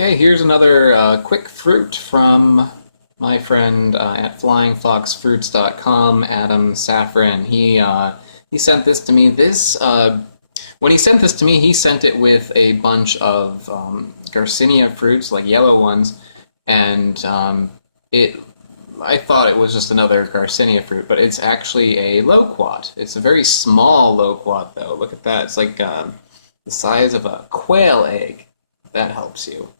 Okay, here's another quick fruit from my friend at flyingfoxfruits.com, Adam Safran. He sent this to me. When he sent this to me, he sent it with a bunch of Garcinia fruits, like yellow ones, and I thought it was just another Garcinia fruit, but it's actually a Loquat. It's a very small Loquat, though. Look at that. It's like the size of a quail egg. That helps you.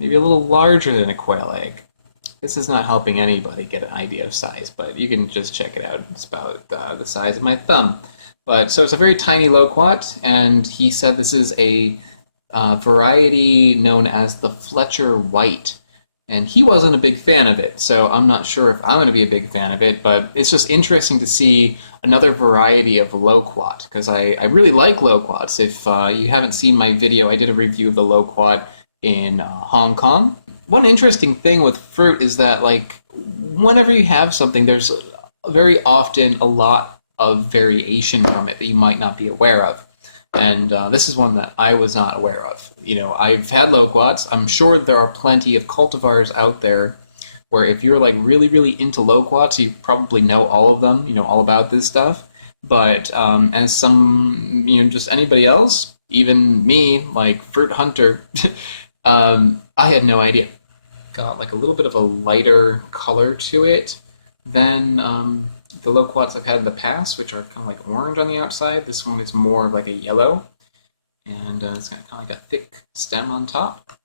Maybe a little larger than a quail egg. This is not helping anybody get an idea of size, but you can just check it out. It's about the size of my thumb. So it's a very tiny Loquat, and he said this is a variety known as the Fletcher White. And he wasn't a big fan of it, so I'm not sure if I'm going to be a big fan of it, but it's just interesting to see another variety of Loquat, because I really like Loquats. If you haven't seen my video, I did a review of the Loquat in Hong Kong. One interesting thing with fruit is that, like, whenever you have something, there's very often a lot of variation from it that you might not be aware of. And this is one that I was not aware of. You know, I've had Loquats. I'm sure there are plenty of cultivars out there where if you're like really, really into Loquats, you probably know all of them, you know, all about this stuff. But as some, you know, just anybody else, even me, like fruit hunter, I had no idea. Got like a little bit of a lighter color to it than the Loquats I've had in the past, which are kind of like orange on the outside. This one is more of like a yellow, and it's got kind of like a thick stem on top.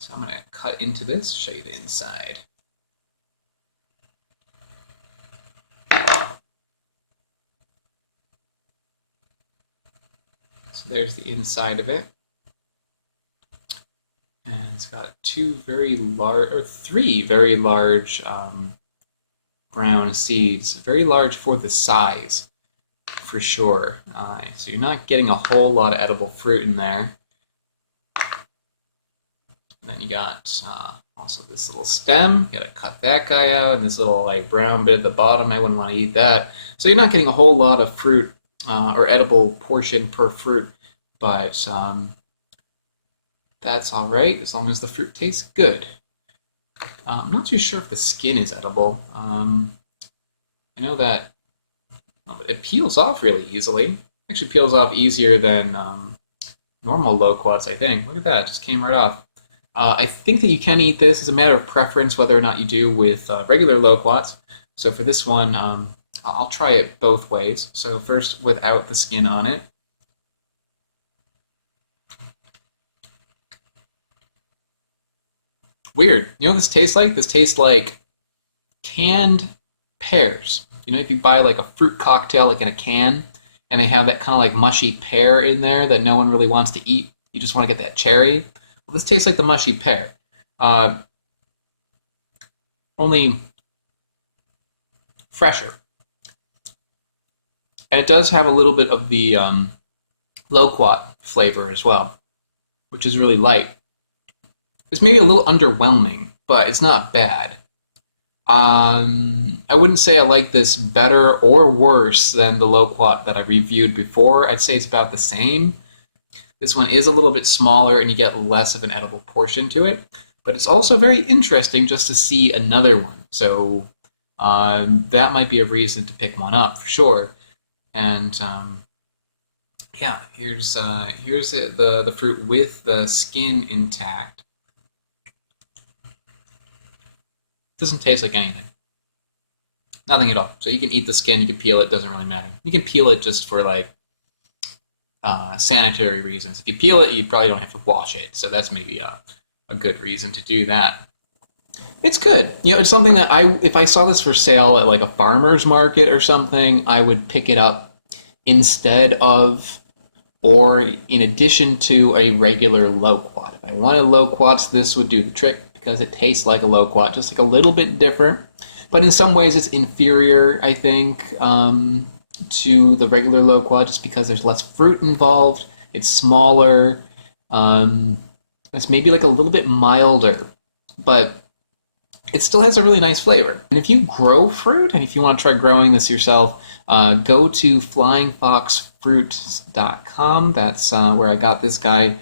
So I'm going to cut into this, show you the inside. So there's the inside of it. And it's got three very large brown seeds. Very large for the size, for sure. So you're not getting a whole lot of edible fruit in there. And then you got also this little stem. You gotta cut that guy out, and this little like brown bit at the bottom. I wouldn't want to eat that. So you're not getting a whole lot of fruit or edible portion per fruit, but that's all right as long as the fruit tastes good. I'm not too sure if the skin is edible. I know that it peels off really easily. Actually peels off easier than normal Loquats, I think. Look at that, it just came right off. I think that you can eat this. It's a matter of preference whether or not you do with regular Loquats. So for this one, I'll try it both ways. So first without the skin on it. Weird. You know what this tastes like? This tastes like canned pears. You know, if you buy like a fruit cocktail like in a can, and they have that kind of like mushy pear in there that no one really wants to eat, you just want to get that cherry. Well, this tastes like the mushy pear. Only fresher. And it does have a little bit of the Loquat flavor as well, which is really light. It's maybe a little underwhelming, but it's not bad. I wouldn't say I like this better or worse than the Loquat that I reviewed before. I'd say it's about the same. This one is a little bit smaller and you get less of an edible portion to it, but it's also very interesting just to see another one. So that might be a reason to pick one up for sure. And yeah, here's the fruit with the skin intact. Doesn't taste like anything. Nothing at all. So you can eat the skin, you can peel it, doesn't really matter. You can peel it just for like sanitary reasons. If you peel it, you probably don't have to wash it. So that's maybe a good reason to do that. It's good. You know, it's something that if I saw this for sale at like a farmer's market or something, I would pick it up instead of or in addition to a regular Loquat. If I wanted Loquats, this would do the trick, because it tastes like a Loquat, just like a little bit different. But in some ways it's inferior, I think, to the regular Loquat, just because there's less fruit involved, it's smaller, it's maybe like a little bit milder, but it still has a really nice flavor. And if you grow fruit, and if you want to try growing this yourself, go to flyingfoxfruits.com. That's where I got this guy.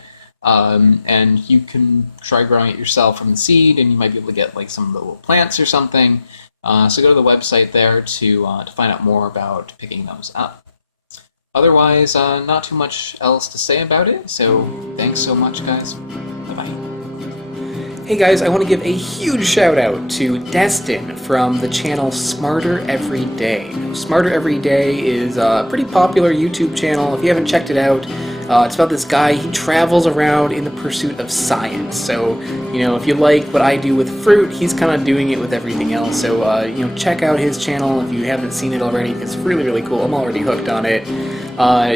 and you can try growing it yourself from the seed, and you might be able to get like some of the little plants or something. So go to the website there to find out more about picking those up. Otherwise, not too much else to say about it, so thanks so much, guys. Bye-bye. Hey guys, I want to give a huge shout out to Destin from the channel Smarter Every Day. Smarter Every Day is a pretty popular YouTube channel. If you haven't checked it out, it's about this guy. He travels around in the pursuit of science. So, you know, if you like what I do with fruit, he's kind of doing it with everything else. So, you know, check out his channel if you haven't seen it already. It's really, really cool. I'm already hooked on it.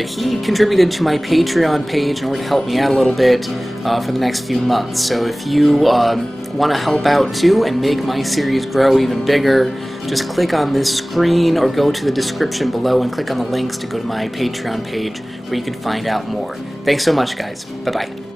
He contributed to my Patreon page in order to help me out a little bit for the next few months. So if you want to help out too and make my series grow even bigger, just click on this screen or go to the description below and click on the links to go to my Patreon page where you can find out more. Thanks so much, guys. Bye-bye.